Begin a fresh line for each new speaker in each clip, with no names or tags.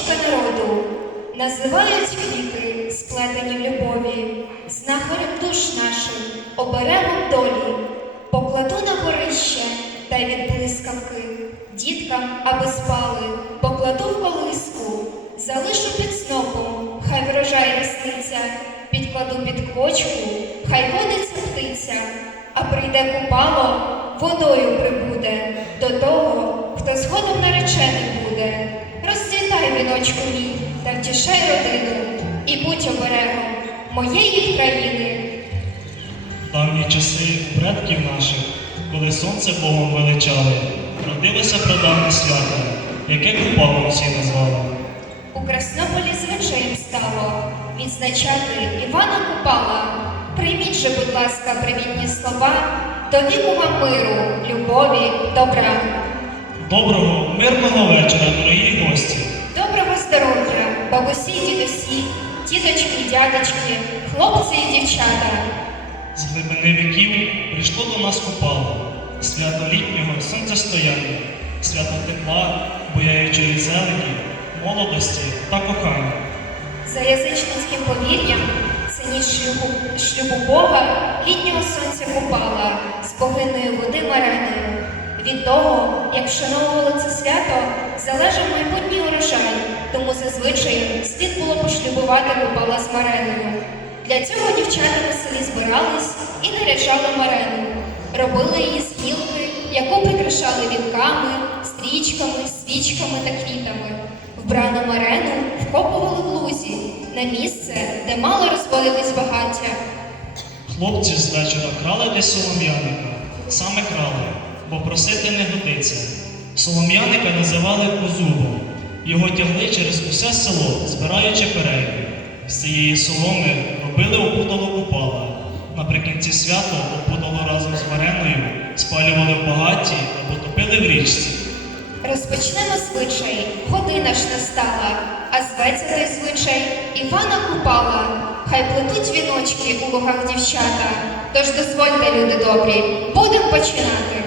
українка, народу, називають квіти, сплетені в любові, знахарем душ нашим, оберегом долі, покладу на горище та від блискавки, діткам, аби спали, покладу в колиску, залишу під снопом, хай врожай рісниця, підкладу під кочку, хай водиться птиця, а прийде купало, водою прибуде до того, хто згодом наречений буде. Розцвітай, мій, та втішай родину, і будь оберегом моєї країни.
Давні часи предків наших, коли сонце Богом величали, родилося прадавнє свято, яке купалом всі назвали.
У Краснополі звичаєм стало відзначати Івана Купала. Прийміть же, будь ласка, привітні слова, до віку вам миру, любові, добра.
Доброго, мирного вечора, дорогі гості!
Здоров'я, бабусі, дідусі, діточки, й дядечки, хлопці і дівчата.
З глибини віків прийшло до нас купало, свято літнього сонцестояння, свято тепла, буяючої зелені, молодості та кохання.
За язичницьким повір'ям, це ніж шлюбу, шлюбу Бога, літнього сонця купала з богиною води Мареною. Від того, як вшановували це свято, залежав майбутній урожай, тому зазвичай слід було пошлюбувати купала з Мареною. Для цього дівчата на селі збирались і наряджали Марену. Робили її з гілки, яку прикрашали вінками, стрічками, свічками та квітами. Вбрану Марену вкопували в лузі на місце, де мало розводитись багаття.
Хлопці з вечора крали десь солом'яника, саме крали, бо просити не годиться. Солом'яника називали козубом. Його тягли через усе село, збираючи перейки. З цієї соломи робили опудало купала. Наприкінці свята опудало разом з вареною спалювали в багаті або топили в річці.
Розпочнемо звичай, година ж настала, а зветься той звичай Івана Купала. Хай плетуть віночки у лугах дівчата. Тож дозвольте, люди добрі, будемо починати.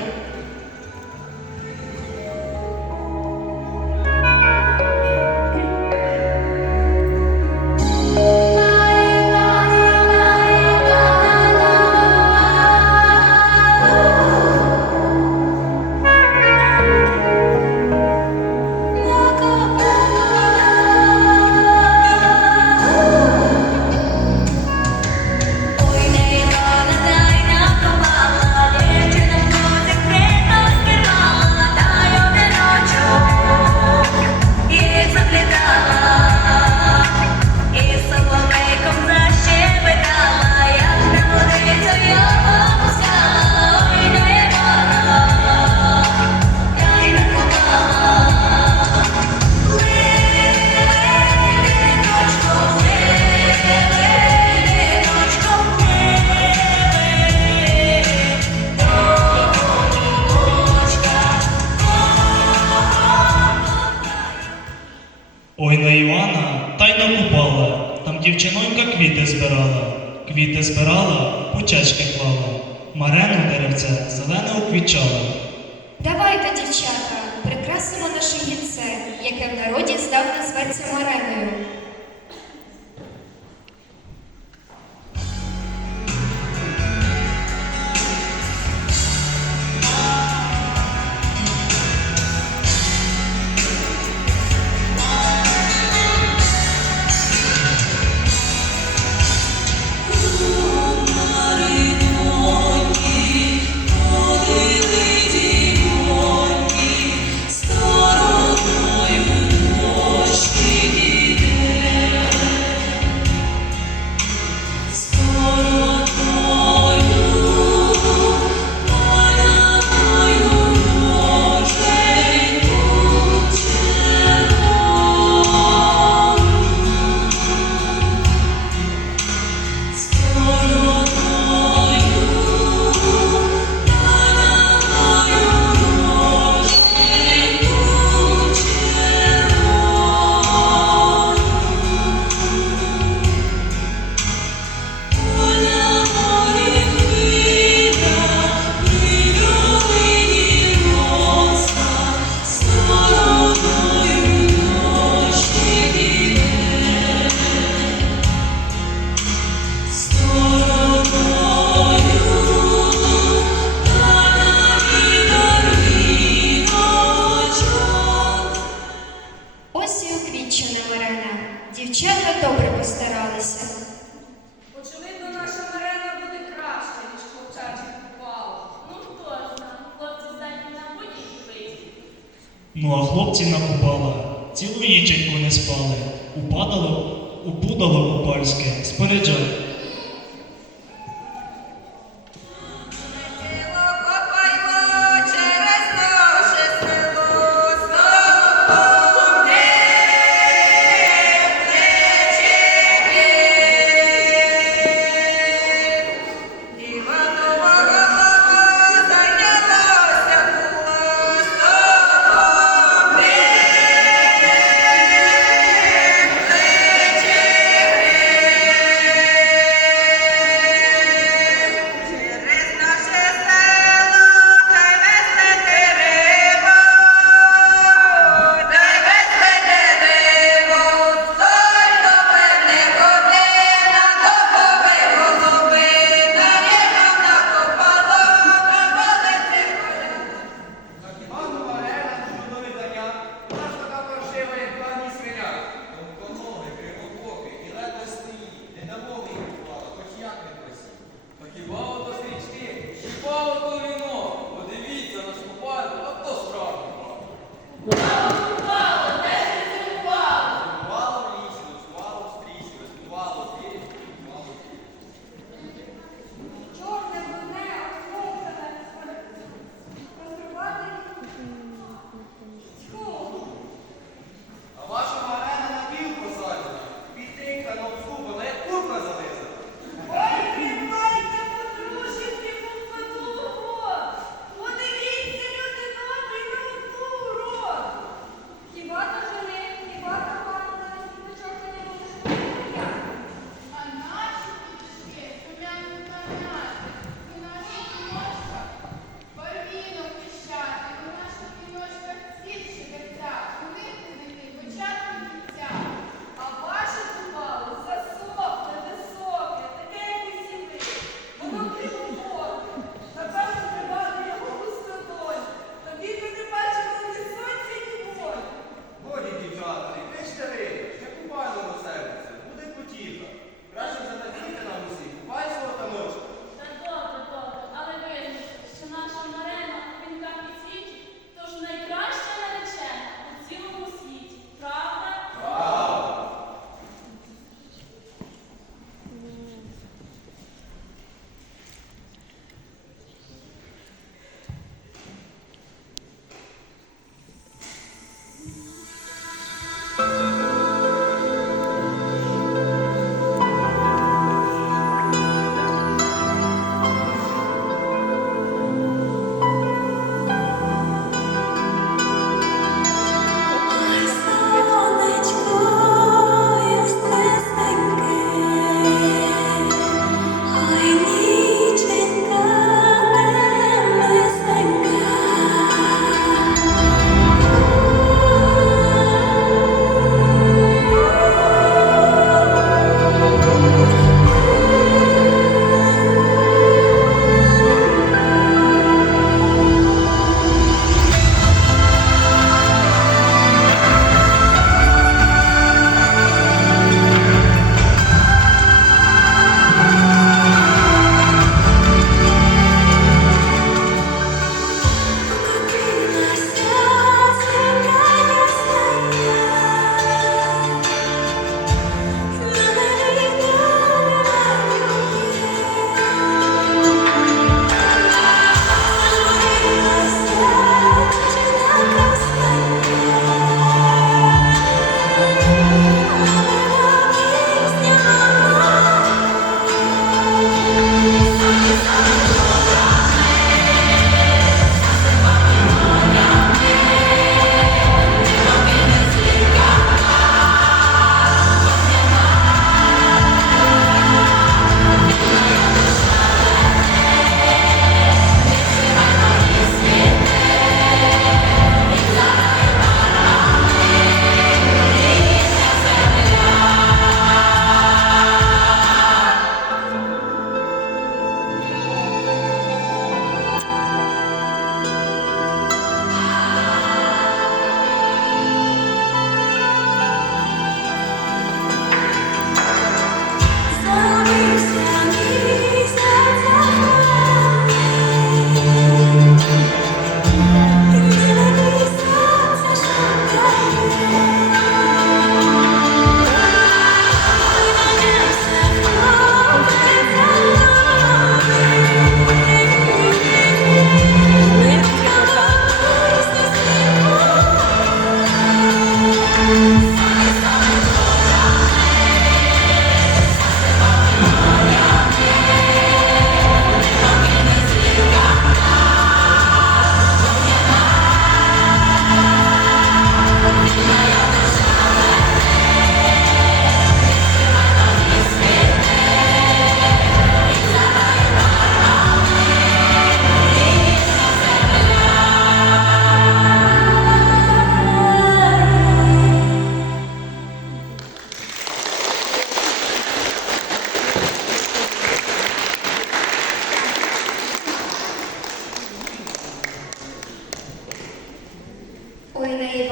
Квіти збирала, квіти збирала, пучечки клала, марену деревце зелене уквічала.
Давайте, дівчата, прикрасимо наше гільце, яке в народі здавна зветься Мареною. Дівчата добре постаралися.
Очевидно, наша Марена буде краще, ніж хлопчачий купала.
Ну хто зна, хлопці здатні на будь-які вийти.
Ну а хлопці накупала, цілу ніченьку не спали, упадало, упудало купальське, споряджав, Yeah.